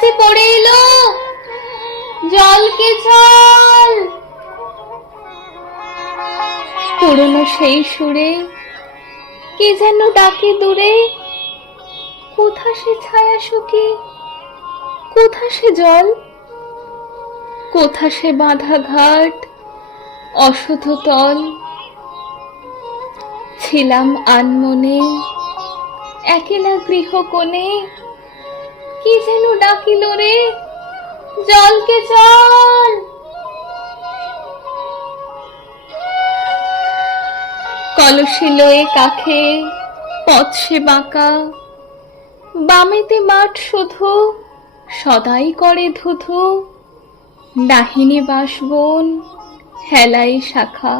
যে পড়ে এলো। জলকে চল পুরনো সেই সুরে কে যেন ডাকে দূরে। কোথা সে ছায়া সুখী? কোথা সে জল? কোথা সে বাঁধা ঘাট? অশুদ্ধ তল? ছিলাম আনমনে একেলা গৃহকোণে। কি যেন ডাকিল রে? জলকে চল কলসি লয়ে কাখে পথ সে বাঁকা। বামেতে মাঠ শুধু, সদাই করে ধুধু। ডাহিনী বাসবন হেলাই শাখা।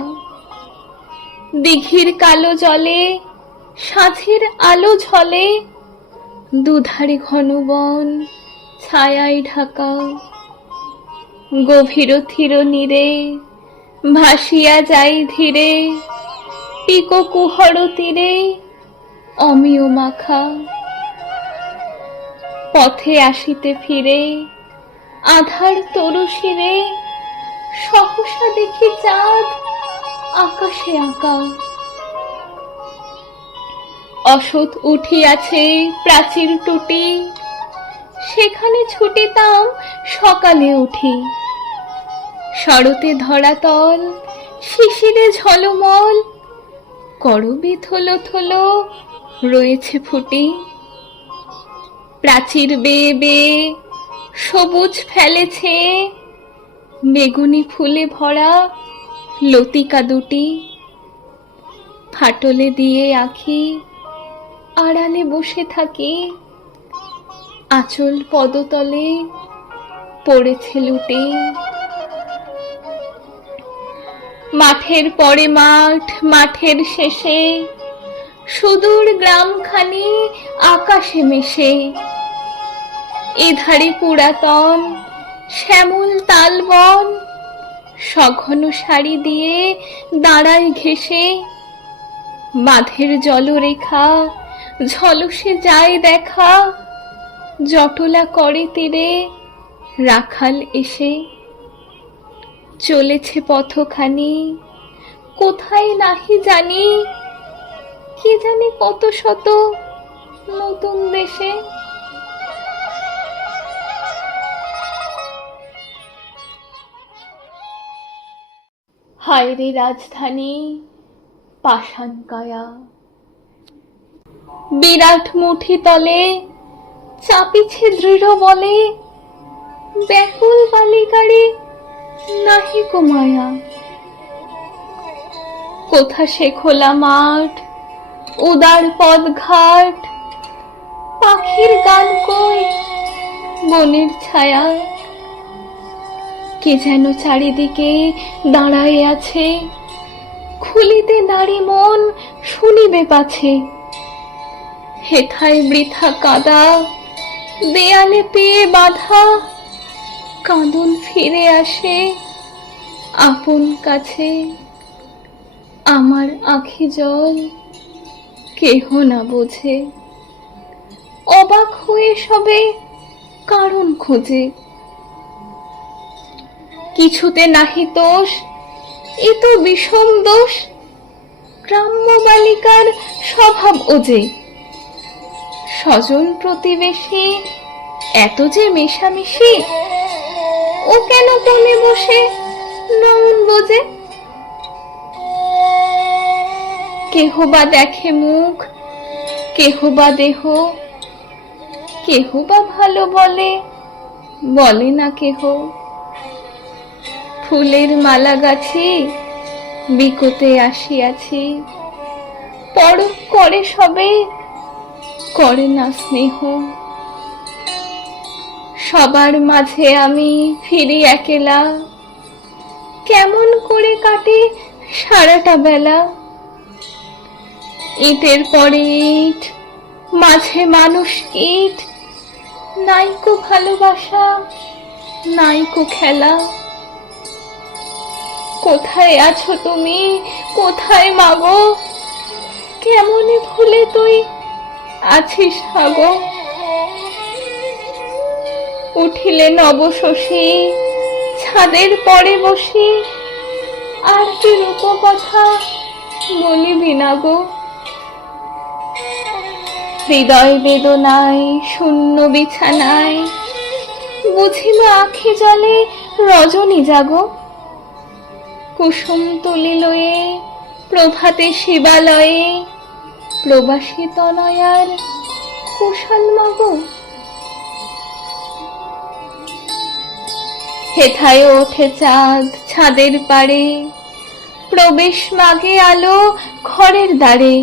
দিঘির কালো জলে, সাঁঝের আলো ঝলে দুধারে ঘন বন, ছায়ায় ঢাকা। গভীর থির নীরে ভাসিয়া যাই ধীরে, পিকো কুহর তীরে অমিয় মাখা। পথে আসিতে ফিরে আধার তরু শিরে সহসা দেখি চাঁদ আকাশে আঁকা। অসৎ উঠিয়াছে প্রাচীর টুটি। সেখানে ছুটিতাম সকালে উঠি। শরতে ধরাতল শিশিরে ঝলমল করবি থলো থলো রয়েছে ফুটি। প্রাচীর বেয়ে বেয়ে সবুজ ফেলেছে, বেগুনি ফুলে ভরা লতিকা দুটি। ফাটলে দিয়ে আঁখি আড়ালে বসে থাকি। আঁচল পদতলে পড়েছে লুটি। মাঠের পরে মাঠ, মাঠের শেষে সুদূর গ্রামখানি আকাশে মেশে। এধারে পুরাতন শ্যামল তালবন, সঘন শাড়ি দিয়ে দাঁড়ায় ঘেসে বাঁধের জলরেখা ঝলসে যায় দেখা, জটলা করে তীরে রাখাল এসে। চলেছে পথখানি, কোথায় নাহি জানি, কে জানি কত শত নতুন দেশে। হায় রে রাজধানী পাষাণ কায়া। বিরাট মুঠি তলে, চাপিছে দৃঢ় বলে, ব্যাকুল বালিকারে নাহি কুমায়া কোথা সে খোলা মাঠ, উদার পদ ঘাট পাখির গান কই বনের ছায়া? কে যেন চারিদিকে দাঁড়ায় আছে, খুলিতে নারী মন শুনিবে পাছে। হেথায় বৃথা কাদা, দেয়ালে পেয়ে বাধা, কাঁদন ফিরে আসে আপন কাছে। আমার আখি জল কেহ না বোঝে। অবাক হয়ে সবে কারণ খোঁজে। কিছুতে নাহি দোষ, এ তো বিষম দোষ। গ্রাম্য বালিকার স্বভাব ওজে। স্বজন প্রতিবেশী, এত যে মেশামেশি, ও কেন কোণে বসে নমন বোঝে? কেহ বা দেখে মুখ, কেহ বা দেহ, কেহ বা ভালো বলে বলে না কেহ। ফুলের মালা গাছি বিকোতে আসিয়াছি পরক করে সবে করে না স্নেহ। সবার মাঝে আমি ফিরি একেলা। কেমন করে কাটে সারাটা বেলা। ইটের পরে ইট মাঝে মানুষ ইট নাইকো ভালোবাসা নাইকো খেলা। কোথায় আছো তুমি? কোথায় মাগো কেমনে ভুলে তুই আছিস, হাগো। উঠিলে নবশশী, ছাদের পরে বসি। আর কি কথা বলিবি না গো? হৃদয় বেদনায়, শূন্য বিছানায়, বুঝিল আখি জলে রজনী জাগো। কুসুম তুলি লয়ে প্রভাতে শিবালয়ে প্রবাসী তনয়ার কুশল মাগো। হেথায় ওঠে চাঁদ ছাদের পাড়ে, প্রবেশ মাগে আলো ঘরের দ্বারে।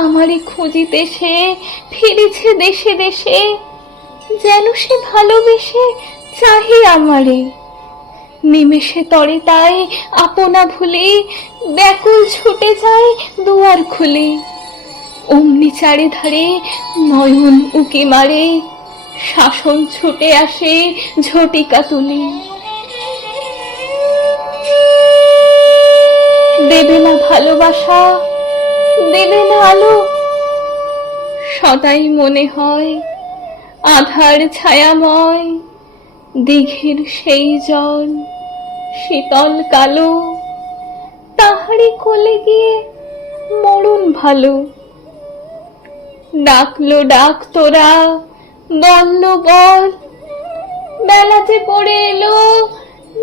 আমারে খুঁজিতে সে ফিরেছে দেশে দেশে, যেন সে ভালোবেসে চাহি আমারে। নিমেষে তরে তাই আপনা ভুলে ব্যাকুল ছুটে যায় দুয়ার খুলে। অমনি চারে ধারে নয়ন উকি মারে, শাসন ছুটে আসে ঝটিকা তুলে। দেবে না ভালোবাসা, দেবে না আলো, সদাই মনে হয় আধার ছায়াময়, দিঘির সেই জল। শীতল কালো তাহারি কোলে গিয়ে মরুন ভালো। ডাকলো, ডাক তোরা, বলল, বল। বেলাতে পড়ে এলো,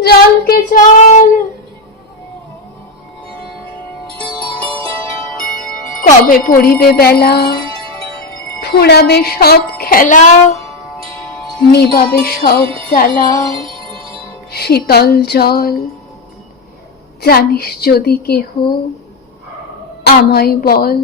জলকে জল। কবে পড়িবে বেলা? ফুরাবে সব খেলা, নিবাবে সব জ্বালা। শীতল জল। জানিস যদি কেহ আমায় বল।